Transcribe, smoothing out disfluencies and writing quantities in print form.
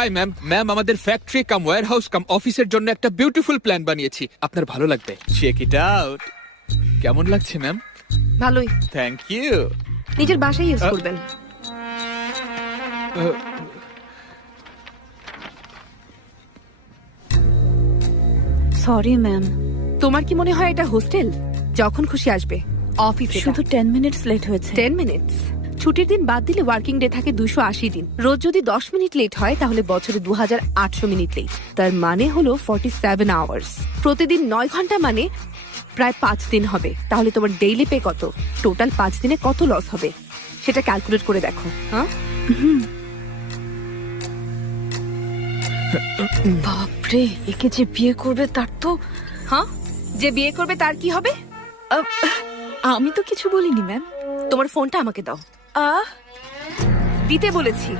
High ma'am. Ma'am, আমাদের factory cum warehouse cum অফিসের জন্য একটা বিউটিফুল প্ল্যান বানিয়েছি, আপনার ভালো লাগবে। Check it out. কেমন লাগছে ম্যাম? ভালোই। Thank you. নিজের বাসায় ইউজ করবেন। সরি ম্যাম, তোমার কি মনে হয় এটা হোস্টেল? যখন খুশি আসবে। অফিস শুধু 10 মিনিটস লেট হয়েছে। 10 মিনিটস। ছুটির দিন বাদ দিলে ওয়ার্কিং ডে থাকে 280 দিন। রোজ যদি 10 মিনিট লেট হয় তাহলে বছরে 2800 মিনিট লেট। তার মানে হলো 47 আওয়ার্স। প্রতিদিন 9 ঘন্টা মানে প্রায় 5 দিন হবে। তাহলে তোমার ডেইলি পে কত? টোটাল 5 দিনে কত লস হবে সেটা ক্যালকুলেট করে দেখো। হ্যাঁ, বাপরে, একে যে বিয়ে করবে তার তো হ্যাঁ, যে বিয়ে করবে তার কি হবে? আমি তো কিছু বলিনি ম্যাম। তোমার ফোনটা আমাকে দাও। দিতে বলেছি।